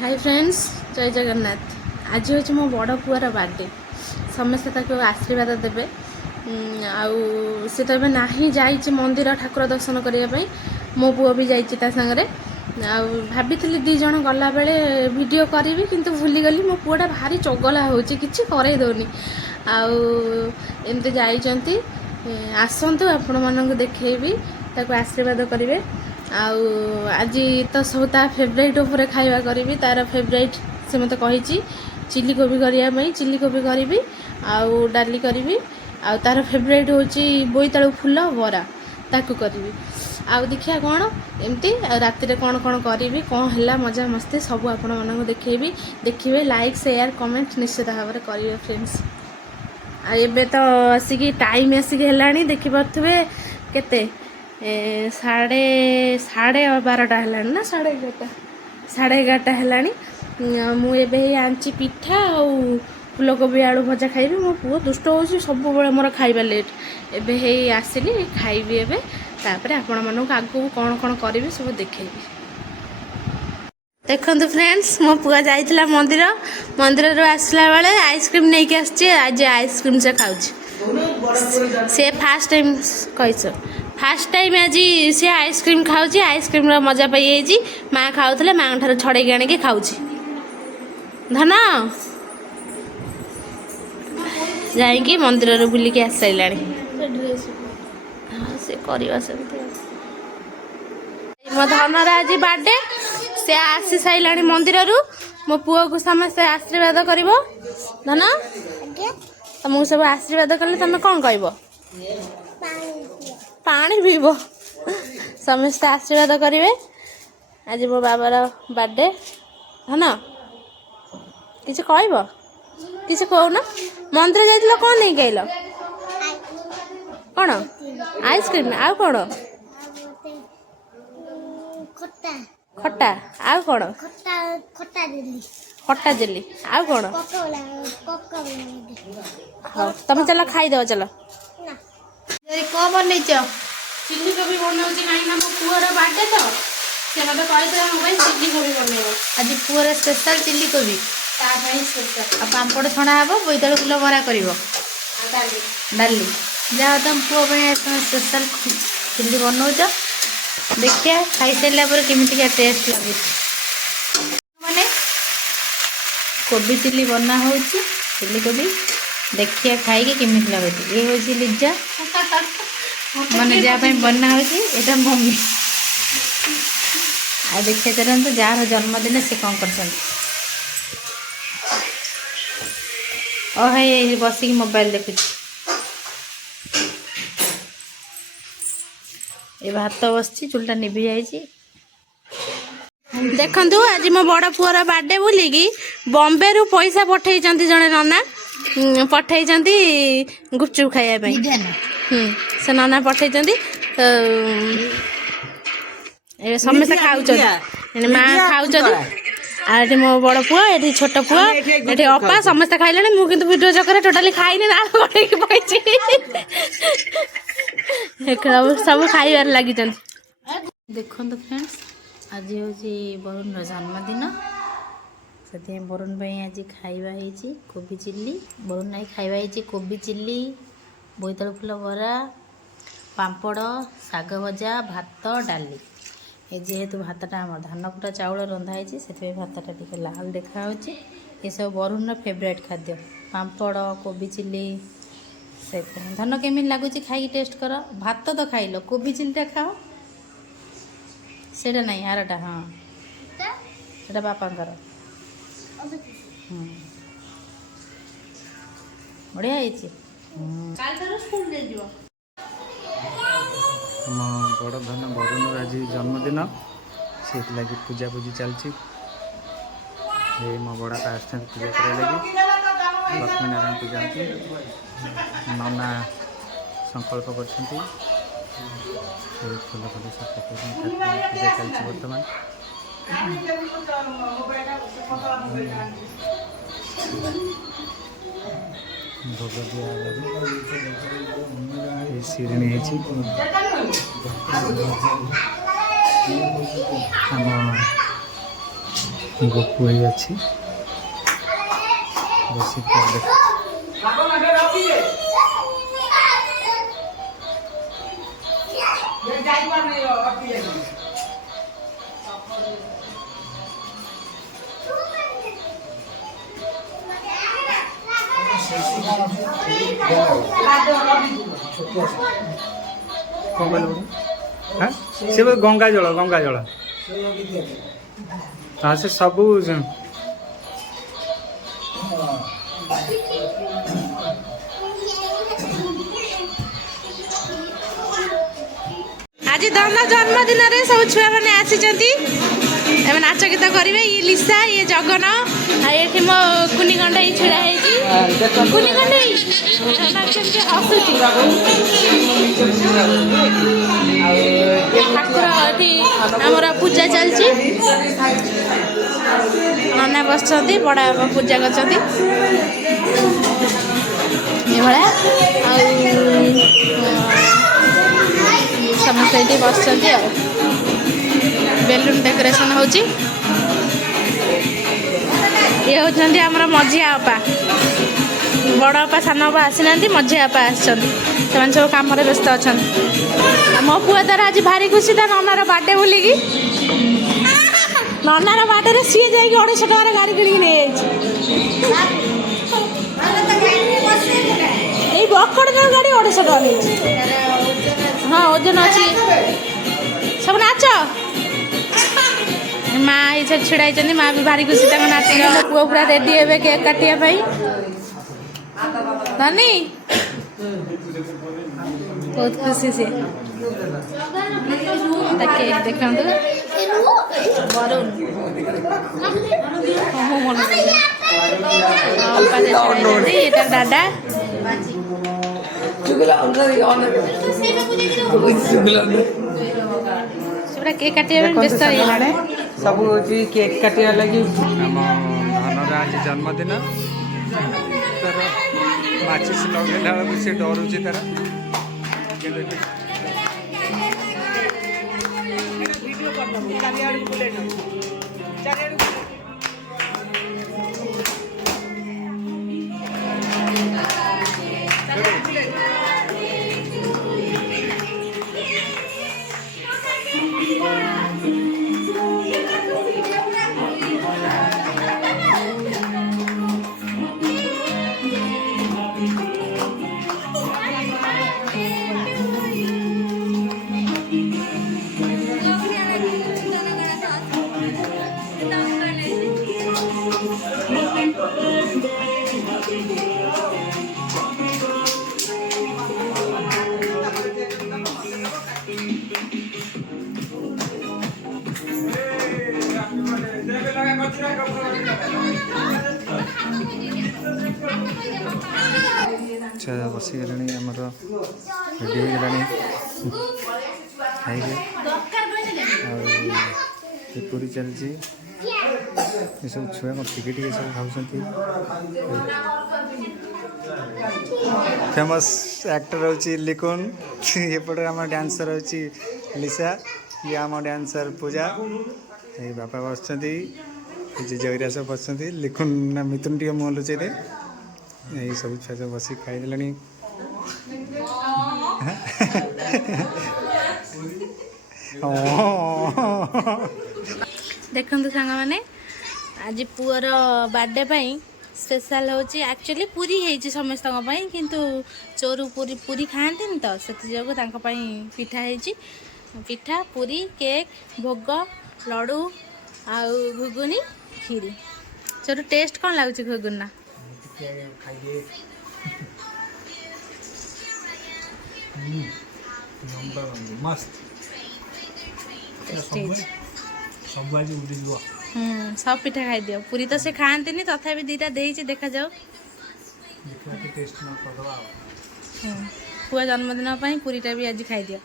Hi friends, जय जगन्नाथ। आज हूँ मो बड़ पुआर बर्थडे। समस्ते ताको आशीर्वाद देवे। तो ना जाइए मंदिर ठाकुर दर्शन करने। मो पुओ भी जाता सागर। भाभी दीज गला बेले वीडियो करी किंतु भूली गली। मो पुआटा भारी चगला हो कि करे दौनी एमती जाइंट आसतु आपण मानक देखी ताको आशीर्वाद करेंगे। आज तो सब ता फेवरेट उपर खाଇବା करी तार फेवरेट से मत कही चिली कोबी करने चिली कोबी करी डाली करी तार फेवरेट हूँ बोईतालु फूल बरा ताकू करी देखिया कौन एमती राति कौन कौन करी कौन है मजा मस्ती सब आपण मानक देखी देखिए। लाइक शेयर कमेंट निश्चित भाव में करेंगे फ्रेंड्स। एबे तो आसिक टाइम आसिक है देखिपे केते साढ़े 12टा है ना 11:30 है। मुझे आंची पिठा और फूलकोबी आलू भजा खाइबी। मो पुओ दुष्ट हो सब मोर खाइबा लेट एबे आसिली खाइबी एबे तापर आपण मानक आगु कौन कौन करी सब देखेबी। देखो फ्रेंड्स, मो पुआ जाइला मंदिर आसला बेले आइसक्रीम नहीं के आसचे। आज आइसक्रीम से खाऊ से फास्ट टाइम कहीस फास्ट टाइम आज सी आइसक्रीम खाऊँ। आइसक्रीम मजा पाई माँ खाऊले माँ ठार छड़े आणिकी खाऊ। धन जाइकी मंदिर बुलिकी आस सारा से करवा मो धनर आज बर्थडे से आसी सारा मंदिर मो पुओ को समस्त आशीर्वाद कर। धन तुमको सब आशीर्वाद कले तुम कौन कह पानी पीब समस्त आशीर्वाद करेंगे। आज मो बाबार बर्थडे धन किसी कह किसी कहना मंदिर जाइल कौन नहीं कहल कौन आइसक्रीम आउ कौन खट्टा आउ कौन खट्टा जेली आउ कौन। हाँ तुम चलो खाईदेव चलो। कौन बन चिल्ली कोबी बनाऊँ कहीं मो पुअर बर्थडे तो से मत कहते मोबाइल चिल्ली कोबी बन आज पुअर स्पेशल चिल्ली कोबी पापड़ छणा हे बोईतालु फूल बरा कर डाली जहाँ तुम पुओ स्पेशल चिल्ली बनाऊच। देखिए खाई सारा पर केमितिका टेस्ट लगुच माने कोबी चिल्ली बना हो चिल्ली कोबी देखिए खाई केमी लगुच। ये हूँ लिजा माने जहाँ बना होता मम्मी आ देखिए चलते जार जन्मदिन से कौन कर बसिक मोबाइल देखु। ये भात बस चुलटा निभि जाइए। देखु आज मो बड़ पुअर बर्थडे बोलिकी बॉम्बे रु पैसा पठे जड़े नना पठे गुपचुप खायापी से नना पठे समस्त खाऊ माँ खाऊ आठ मो बड़ पुआ ये छोट पुआ ये अपा समस्त खाइले मुझे वीडियो चक्कर टोटाली खाई सब खाइबार लगी। देखो फ्रेंड्स आज हूँ वरुण जन्मदिन से वरुण भाई आज खाइबा कोबी चिल्ली वरुण नाई खाइबा कोबी चिल्ली बोईतालु फूल बरा पापड़ शाग भजा भात डाली। ये जेहेतु भातटा आम धान कुटा चाउल रंधाई से भातटा टी लाल देखा ये सब वरुण फेवरेट खाद्य पापड़ कोबी चिल्ली से धन केमी लगुच खाई टेस्ट कर। भात तो खाइल कोबी चिल्लीटा खाओ सेटा नहीं आरटा हाँ सेटा बापांकर बढ़िया बड़ धन वरुण आज जन्मदिन से लगी पूजा पूजी चलती मो बड़ा पूजा कर लगी लक्ष्मी नारायण पूजा नना संकल्प कर फूल फूल सब पूजा चलती बर्तमान भोग दिया शिरणी आम ଗପୁ ହେଇ ଅଛି ବସିକି ତାର ଦେଖ। କଣ କହିଲ ହଁ ସେ ଗଙ୍ଗା ଜଳ ହଁ ସେ ସବୁ ଆଜି ଧନ ଜନ୍ମଦିନରେ ସବୁ ଛୁଆମାନେ ଆସିଛନ୍ତି। ଏବେ ନାଚ ଗୀତ କରିବେ। ଇଏ ଲିସା, ଇଏ ଜଗନ, ଆଉ ଏଠି ମୋ କୁନି କଣ୍ଢେଇ ଛିଡ଼ା ହେଇଛି। କୁନି କଣ୍ଢେଇ କେମିତି ହସୁଛି। ଠାକୁର ଏଠି ଆମର ପୂଜା ଚାଲିଛି। ନନା ବସିଛନ୍ତି, ବଡ଼ ବାପା ପୂଜା କରିଛନ୍ତି ଏଇଭଳିଆ। ଆଉ ସମସ୍ତେ ଏଠି ବସିଛନ୍ତି। ଆଉ ବେଲୁନ ଡେକୋରେସନ୍ ହେଉଛି। ଇଏ ହେଉଛନ୍ତି ଆମର ମଝିଆ ଅପା। ବଡ଼ ଅପା ସାନ ଅପା ଆସିନାହାନ୍ତି, ମଝିଆ ଅପା ଆସିଛନ୍ତି। ସେମାନେ ସବୁ କାମରେ ବ୍ୟସ୍ତ ଅଛନ୍ତି। ଆଉ ମୋ ପୁଅ ତାର ଆଜି ଭାରି ଖୁସି, ତା ନନାର ବାର୍ଥଡେ ବୋଲିକି। ନନାର ବାର୍ଥଡେରେ ସିଏ ଯାଇକି 250 ଟଙ୍କାର ଗାଡ଼ି କିଣିକି ନେଇଯାଇଛି। ଏଇ ବକଡ଼ର ଗାଡ଼ି 250 ଟଙ୍କା ନେଇଛି। ହଁ ଓଜନ ଅଛି। ସବୁ ନାଚ। ମା ଏଇଠି ଛିଡ଼ା ହେଇଛନ୍ତି। ମା ବି ଭାରି ଖୁସି ତାଙ୍କ ନାତିର। ପୁଅ ପୁରା ରେଡ଼ି ହେବେ କେକ୍ କାଟିବା ପାଇଁ। ଧନୀ ବହୁତ ଖୁସି ସିଏ। ତା କେକ୍ ଦେଖନ୍ତୁ। ବରୁଣ ଏଇଟା ଦାଦା। ସେଗୁଡ଼ା କେକ୍ କାଟିବା ପାଇଁ ବ୍ୟସ୍ତ ହେଇଗଲାଣି। ସବୁ ହଉଛି କେକ୍ କାଟିବା ଲାଗି। ଆମ ଧନର ଆଜି ଜନ୍ମଦିନ। ତାର ମାଚିସ୍ ଲଗେଇଲା ବେଳକୁ ସେ ଡରୁଛି ତାର। ଆଚ୍ଛା ବସିଗଲାଣି ଆମର ରେଡ଼ି ହେଇଗଲାଣି ଖାଇବେ। ଆଉ ଏପରି ଚାଲିଛି ଏସବୁ ଛୁଆ କ'ଣ ଟିକେ ଟିକେ ସବୁ ଖାଉଛନ୍ତି। ଫେମସ୍ ଆକ୍ଟର ହେଉଛି ଲିକୁନ। ଏପଟେ ଆମ ଡ୍ୟାନ୍ସର ହେଉଛି ଲିସା। ଇଏ ଆମ ଡ୍ୟାନ୍ସର ପୂଜା। ଏଇ ବାପା ବସିଛନ୍ତି, ଜେଜେଗିରା ସବୁ ବସିଛନ୍ତି। ଲିକୁନ ନା ମିଥୁନ ଟିକେ ମୁହଁ ଲୁଚେଇଲେ। ଏଇ ସବୁ ଛୁଆ ସବୁ ବସିକି ଖାଇଦେଲେଣି। ଦେଖନ୍ତୁ ସାଙ୍ଗମାନେ, ଆଜି ପୁଅର ବାର୍ଥଡେ ପାଇଁ ସ୍ପେଶାଲ ହେଉଛି। ଆକ୍ଚୁଆଲି ପୁରୀ ହେଇଛି ସମସ୍ତଙ୍କ ପାଇଁ, କିନ୍ତୁ ଚୋରୁ ପୁରୀ ଖାଆନ୍ତିନି ତ, ସେଥିଯୋଗୁଁ ତାଙ୍କ ପାଇଁ ପିଠା ହେଇଛି। ପିଠା, ପୁରୀ, କେକ୍, ଭୋଗ, ଲଡ଼ୁ ଆଉ ଘୁଗୁନି, କ୍ଷୀରି। ଚୋରୁ ଟେଷ୍ଟ କ'ଣ ଲାଗୁଛି ଘୁଗୁନି ନା? सब पिठा खाई दियो। पूरी तो से खाती तथापि दीटा देती देखा पुआ जन्मदिन पूरीटा भी आज खाई दियो।